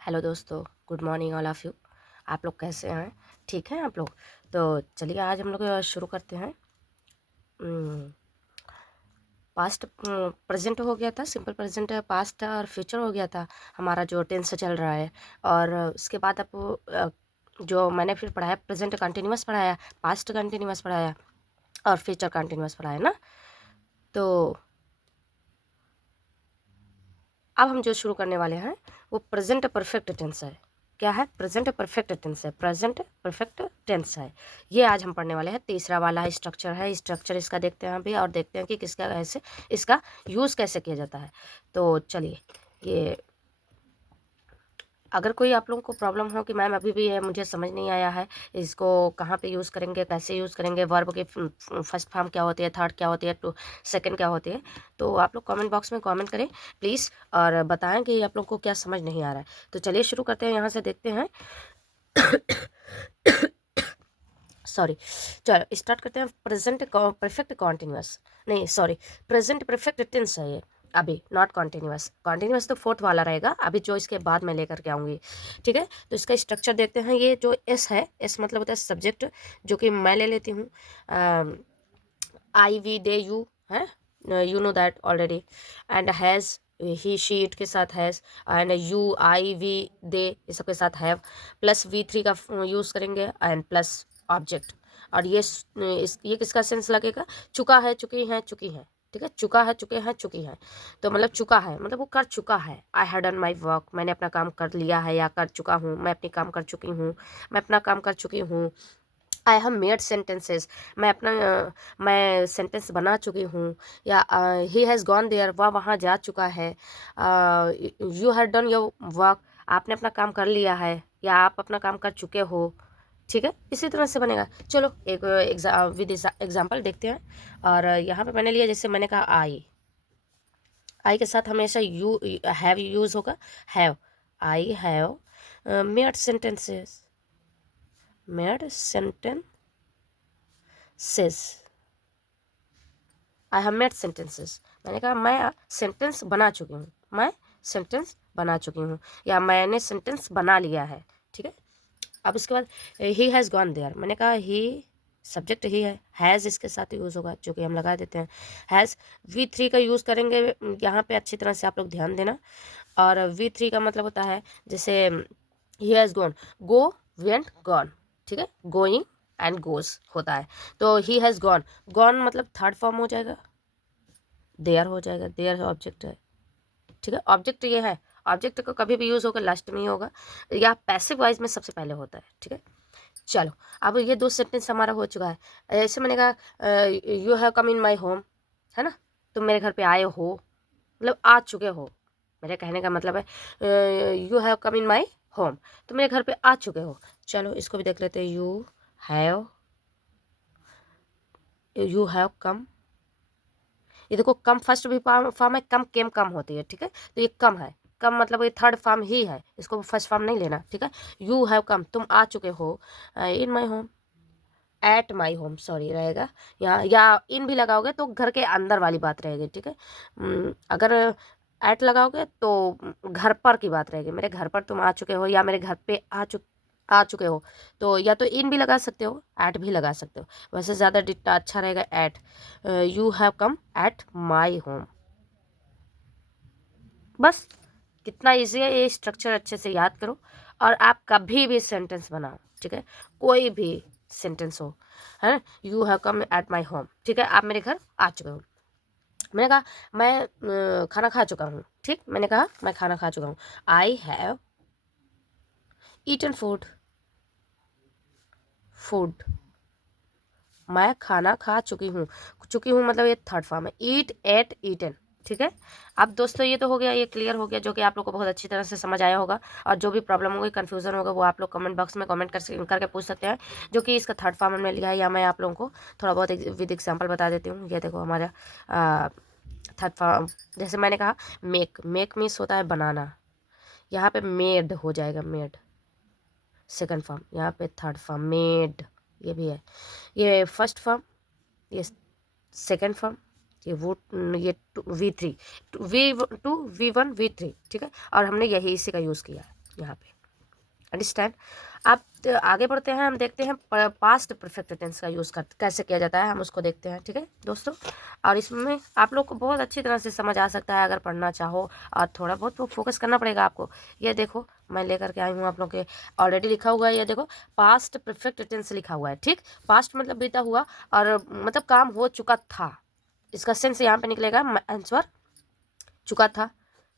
Hello दोस्तों, good morning all of you. आप लोग कैसे हैं? ठीक हैं आप लोग? तो चलिए आज हम लोग शुरू करते हैं। पास्ट प्रेजेंट हो गया था, सिंपल प्रेजेंट है, पास्ट और फ्यूचर हो गया था हमारा जो टेंस से चल रहा है। और उसके बाद अब जो मैंने फिर पढ़ाया, प्रेजेंट कंटिन्यूअस पढ़ाया, पास्ट कंटिन्यूअस पढ़ाया और फ्यूचर कंटिन्यूअस पढ़ाया ना। तो अब हम जो शुरू करने वाले हैं वो प्रेजेंट परफेक्ट टेंस है। क्या है? प्रेजेंट परफेक्ट टेंस है। प्रेजेंट परफेक्ट टेंस है, ये आज हम पढ़ने वाले हैं। तीसरा वाला स्ट्रक्चर है। स्ट्रक्चर इसका देखते हैं अभी और देखते हैं कि किसका कैसे इसका यूज़ कैसे किया जाता है। तो चलिए, ये अगर कोई आप लोगों को प्रॉब्लम हो कि मैम अभी भी है, मुझे समझ नहीं आया है, इसको कहाँ पे यूज़ करेंगे, कैसे यूज़ करेंगे, वर्ब की फर्स्ट फॉर्म क्या होती है, थर्ड क्या होती है, टू सेकंड क्या होती है, तो आप लोग कमेंट बॉक्स में कमेंट करें प्लीज़ और बताएं कि आप लोग को क्या समझ नहीं आ रहा है। तो चलिए शुरू करते हैं, यहाँ से देखते हैं। सॉरी, चलो स्टार्ट करते हैं। प्रेजेंट परफेक्ट कॉन्टिन्यूअस, नहीं सॉरी, प्रेजेंट परफेक्ट टेंस है ये अभी, नॉट कॉन्टिन्यूअस। कॉन्टिन्यूअस तो फोर्थ वाला रहेगा अभी, जो इसके बाद मैं लेकर के आऊँगी। ठीक है, तो इसका स्ट्रक्चर देखते हैं। ये जो एस है, एस मतलब होता है सब्जेक्ट, जो कि मैं ले लेती हूँ आई वी दे यू है, you know that already. And has, he she it के साथ has, and you I we they ये सब के साथ हैव, प्लस V3 का यूज़ करेंगे एंड प्लस ऑब्जेक्ट। और ये किसका सेंस लगेगा? चुका है, चुकी है, चुकी है। ठीक है, चुका है, चुके हैं, चुकी है। तो मतलब चुका है मतलब वो कर चुका है। I had done my work, मैंने अपना काम कर लिया है या कर चुका हूँ, मैं अपनी काम कर चुकी हूँ, मैं अपना काम कर चुकी हूँ। आई हैव मेड सेंटेंसेस, मैं सेंटेंस बना चुकी हूँ। या ही हैज़ गॉन देयर, वह वहाँ जा चुका है। You have done your work, आपने अपना काम कर लिया है या आप अपना काम कर चुके हो। ठीक है, इसी तरह से बनेगा। चलो एक विद एग्जाम्पल देखते हैं। और यहाँ पे मैंने लिया, जैसे मैंने कहा आई के साथ हमेशा यू हैव यूज़ होगा। Have, I have made sentences, made sentences, I have made sentences, मैंने कहा मैं सेंटेंस बना चुकी हूँ, मैं सेंटेंस बना चुकी हूँ या मैंने सेंटेंस बना लिया है। ठीक है, अब उसके बाद ही हैज़ गॉन देयर, मैंने कहा ही, सब्जेक्ट ही है, हैज़ इसके साथ यूज़ होगा जो कि हम लगा देते हैं। हैज़ V3 का यूज़ करेंगे यहाँ पे, अच्छी तरह से आप लोग ध्यान देना। और V3 का मतलब होता है जैसे he has gone, go, went, gone. ठीक है, गोइंग एंड गोज होता है। तो ही हैज़ गॉन, गॉन मतलब थर्ड फॉर्म हो जाएगा, देयर हो जाएगा, देयर ऑब्जेक्ट है। ठीक है, ऑब्जेक्ट ये है, ऑब्जेक्ट को कभी भी यूज़ होगा लास्ट में ही होगा या पैसिव वॉइस में सबसे पहले होता है। ठीक है, चलो अब ये दो सेंटेंस हमारा हो चुका है। ऐसे मैंने कहा you have come in my home, है ना, तुम मेरे घर पे आए हो, मतलब आ चुके हो। मेरे कहने का मतलब है you have come in my home, तुम मेरे घर पे आ चुके हो। चलो इसको भी देख लेते हैं। यू हैव कम, ये देखो कम फर्स्ट भी फॉर्म है, कम केम कम होती है। ठीक है, तो ये कम है, कम मतलब ये थर्ड फॉर्म ही है, इसको फर्स्ट फॉर्म नहीं लेना। ठीक है, यू हैव कम, तुम आ चुके हो in my home, at my home sorry रहेगा यहाँ, या इन भी लगाओगे तो घर के अंदर वाली बात रहेगी। ठीक है, अगर एट लगाओगे तो घर पर की बात रहेगी, मेरे घर पर तुम आ चुके हो या मेरे घर पे आ चुके हो। तो या तो इन भी लगा सकते हो, एट भी लगा सकते हो, वैसे ज़्यादा डिट्टा अच्छा रहेगा एट। You have come at my home. बस कितना ईजी है, ये स्ट्रक्चर अच्छे से याद करो और आप कभी भी सेंटेंस बनाओ। ठीक है, कोई भी सेंटेंस हो, है ना। You have come at my home, ठीक है, आप मेरे घर आ चुके हो। मैंने कहा मैं खाना खा चुका हूँ। ठीक, मैंने कहा मैं खाना खा चुका हूँ। I have eaten food, food, मैं खाना खा चुकी हूँ, चुकी हूँ मतलब ये थर्ड फॉर्म है, ईट, एट, ईटन। ठीक है, अब दोस्तों ये तो हो गया, ये क्लियर हो गया, जो कि आप लोग को बहुत अच्छी तरह से समझ आया होगा। और जो भी प्रॉब्लम होगी, कन्फ्यूजन होगा, वो आप लोग कमेंट बॉक्स में कमेंट करके पूछ सकते हैं, जो कि इसका थर्ड फॉर्म में लिया है, या मैं आप लोगों को थोड़ा बहुत विद एग्जाम्पल बता देती हूँ। ये देखो हमारा थर्ड फॉर्म, जैसे मैंने कहा मेक, मेक मीन्स होता है बनाना, यहाँ पे मेड हो जाएगा, मेड सेकंड फॉर्म, यहाँ पे थर्ड फॉर्म मेड, ये भी है। ये फर्स्ट फॉर्म, ये सेकेंड फॉर्म, ये वो, ये V3, V2, V1, V3। ठीक है, और हमने यही इसी का यूज़ किया है, यहाँ पे। अंडरस्टैंड। आप आगे बढ़ते हैं, हम देखते हैं पास्ट परफेक्ट टेंस का यूज़ कर कैसे किया जाता है, हम उसको देखते हैं। ठीक है दोस्तों, और इसमें आप लोग को बहुत अच्छी तरह से समझ आ सकता है अगर पढ़ना चाहो, और थोड़ा बहुत तो फोकस करना पड़ेगा आपको। ये देखो मैं लेकर के आई हूँ आप लोग के, ऑलरेडी लिखा हुआ है, ये देखो पास्ट परफेक्ट टेंस लिखा हुआ है। ठीक, पास्ट मतलब बीता हुआ, और मतलब काम हो चुका था, इसका सेंस यहाँ पे निकलेगा आंसर चुका था,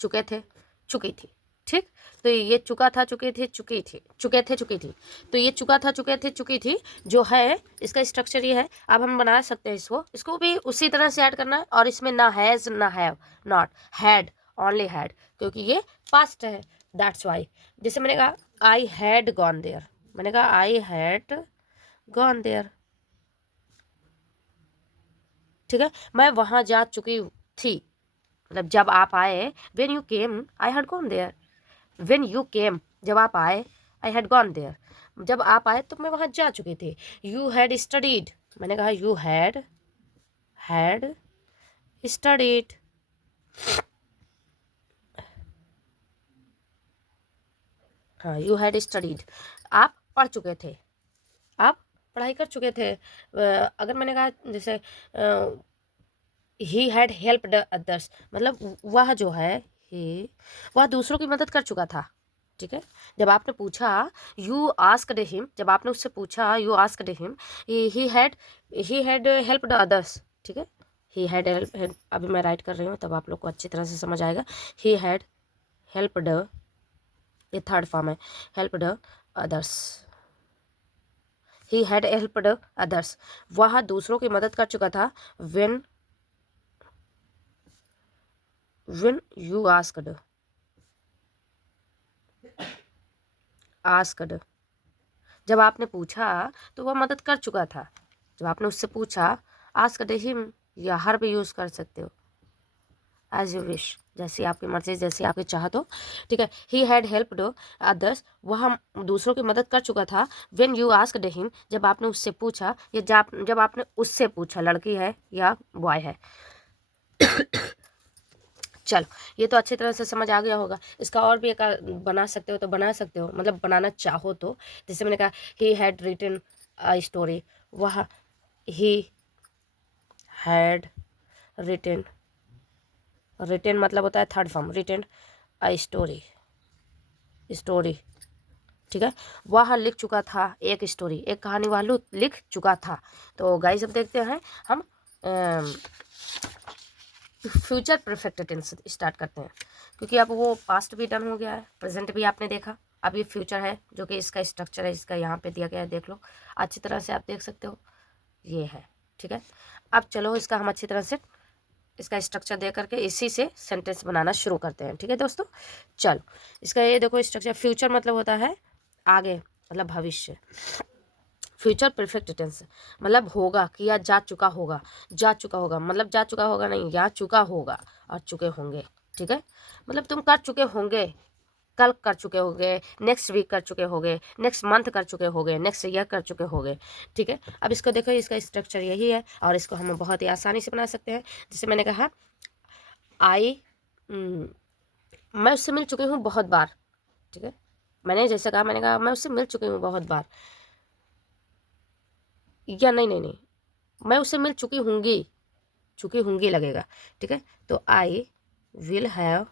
चुके थे, चुकी थी। ठीक, तो ये चुका था, चुकी थी, चुकी थी, चुके थे, चुकी थी। तो ये चुका था, चुके थे, चुकी थी जो है, इसका स्ट्रक्चर ये है। अब हम बना सकते हैं इसको भी उसी तरह से ऐड करना है, और इसमें ना हैज़ ना have, not had, only had, क्योंकि ये पास्ट है, दैट्स वाई। जैसे मैंने कहा आई हैड गॉन देयर, मैंने कहा आई हैड गॉन देयर। ठीक है, मैं वहाँ जा चुकी थी, मतलब जब आप आए, when you came I had gone there. When you came, जब आप आए, आई हैड गॉन देयर, जब आप आए तो मैं वहाँ जा चुकी थी। यू हैड स्टडीड, मैंने कहा यू हैड स्टडीड। हाँ, यू हैड स्टडीड, आप पढ़ चुके थे, आप पढ़ाई कर चुके थे। अगर मैंने कहा जैसे ही हैड हेल्प्ड अदर्स, मतलब वह जो है ही, वह दूसरों की मदद कर चुका था। ठीक है, जब आपने पूछा यू आस्क्ड हिम, जब आपने उससे पूछा you asked him, he had helped others. ठीक है, ही हैड हेल्प, अभी मैं राइट कर रही हूँ तब आप लोग को अच्छी तरह से समझ आएगा। ही हैड हेल्प्ड, ये थर्ड फॉर्म है, helped others. He had helped others, वह दूसरों की मदद कर चुका था। व्हेन यू आस्क्ड, आस्क्ड, जब आपने पूछा तो वह मदद कर चुका था। जब आपने उससे पूछा, आस्क्ड हिम, या हर भी यूज़ कर सकते हो, एज यू विश, जैसी आपकी मर्जी, जैसी आपकी चाहत हो। ठीक है, ही हैड हेल्प्ड अदर्स, वह दूसरों की मदद कर चुका था। व्हेन यू आस्क्ड हिम, जब आपने उससे पूछा, या जब आपने उससे पूछा, लड़की है या बॉय है। चलो, ये तो अच्छी तरह से समझ आ गया होगा। इसका और भी एक बना सकते हो तो बना सकते हो, मतलब बनाना चाहो तो। जैसे मैंने कहा he had written a story, वह ही हैड रिटन, रिटन मतलब होता है third form, written a story, story. ठीक है, वह लिख चुका था एक स्टोरी, एक कहानी वह लिख चुका था। तो गाइस अब देखते हैं हम फ्यूचर परफेक्ट टेंस स्टार्ट करते हैं, क्योंकि अब वो पास्ट भी डन हो गया है, प्रेजेंट भी आपने देखा, अब ये फ्यूचर है जो कि इसका स्ट्रक्चर है, इसका यहाँ पे दिया गया है, देख लो अच्छी तरह से, आप देख सकते हो ये है। ठीक है, अब चलो इसका हम अच्छी तरह से इसका स्ट्रक्चर दे करके इसी से सेंटेंस बनाना शुरू करते हैं। ठीक है दोस्तों, चलो इसका ये देखो स्ट्रक्चर। फ्यूचर मतलब होता है आगे, मतलब भविष्य। फ्यूचर परफेक्ट टेंस मतलब होगा, किया जा चुका होगा, जा चुका होगा, मतलब जा चुका होगा नहीं, जा चुका होगा और चुके होंगे। ठीक है, मतलब तुम कर चुके होंगे, कल कर चुके होंगे, नेक्स्ट वीक कर चुके होंगे, नेक्स्ट मंथ कर चुके होंगे, नेक्स्ट ईयर कर चुके होंगे। ठीक है, अब इसको देखो, इसका स्ट्रक्चर यही है, और इसको हम बहुत ही आसानी से बना सकते हैं। जैसे मैंने कहा आई, मैं उससे मिल चुकी हूँ बहुत बार। ठीक है, मैंने जैसे कहा, मैंने कहा मैं उससे मिल चुकी हूँ बहुत बार, या नहीं, मैं उससे मिल चुकी होंगी लगेगा। ठीक है, तो I will have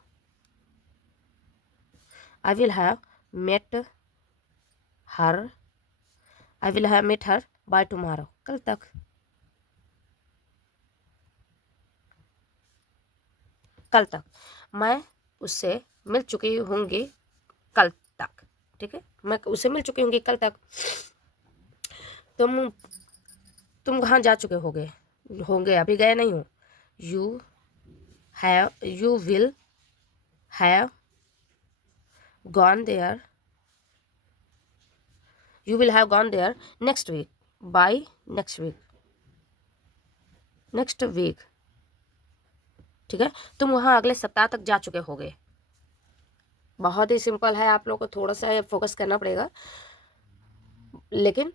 met her, I will have met her by tomorrow, कल तक। कल तक मैं उससे मिल चुकी होंगी कल तक। ठीक है, मैं उससे मिल चुकी होंगी कल तक। तुम कहाँ जा चुके होंगे, अभी गए नहीं हो। You will have gone there, you will have gone there next week, by next week. ठीक है, तुम वहाँ अगले सप्ताह तक जा चुके होगे। बहुत ही सिंपल है, आप लोगों को थोड़ा सा फोकस करना पड़ेगा, लेकिन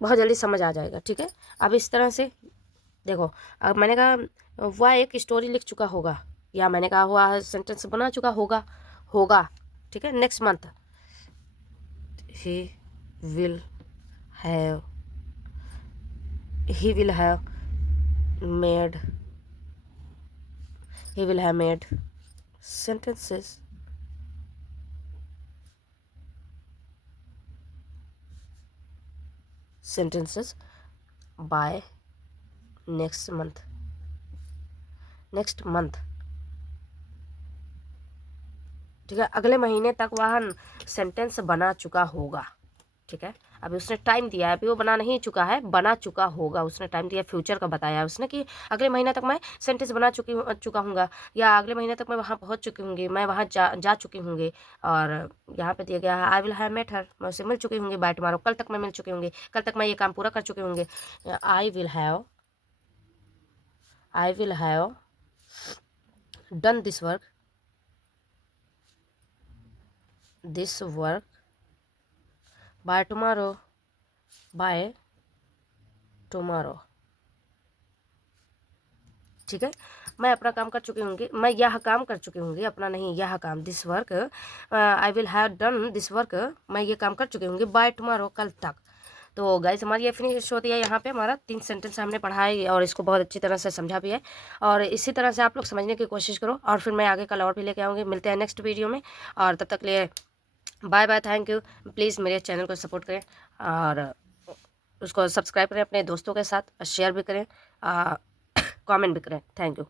बहुत जल्दी समझ आ जाएगा। ठीक है, अब इस तरह से देखो, अब मैंने कहा वह एक स्टोरी लिख चुका होगा, या मैंने कहा हुआ सेंटेंस बना चुका होगा, ठीक है। Next month he will have made sentences by next month। ठीक है, अगले महीने तक वह सेंटेंस बना चुका होगा। ठीक है, अभी उसने टाइम दिया है, अभी वो बना नहीं चुका है, बना चुका होगा। उसने टाइम दिया, फ्यूचर का बताया उसने कि अगले महीने तक मैं सेंटेंस बना चुका हूँगा, या अगले महीने तक मैं वहाँ पहुँच चुकी हूँगी, मैं वहाँ जा चुकी हूँगी। और यहाँ पे दिया गया है I will have met her, मैं उससे मिल चुकी हूँगी बाय टुमारो, कल तक मैं मिल चुकी हूँगी, कल तक मैं ये काम पूरा कर चुकी हूँगी। I will have done this work by tomorrow. ठीक है, मैं अपना काम कर चुकी हूँगी, मैं यह काम कर चुकी हूँगी, अपना नहीं यह काम, this work, I will have done this work, मैं ये काम कर चुकी हूँगी बाय टुमारो, कल तक। तो गाइस हमारी ये फिनिश होती है। यहाँ पे हमारा 3 सेंटेंस हमने पढ़ा है और इसको बहुत अच्छी तरह से समझा भी है, और इसी तरह से आप लोग समझने की कोशिश करो, और फिर मैं आगे कल और भी लेके आऊँगी। मिलते हैं नेक्स्ट वीडियो में, और तब तक लिए bye bye, thank you. Please मेरे चैनल को सपोर्ट करें और उसको सब्सक्राइब करें अपने दोस्तों के साथ, शेयर भी करें, कमेंट भी करें। Thank you.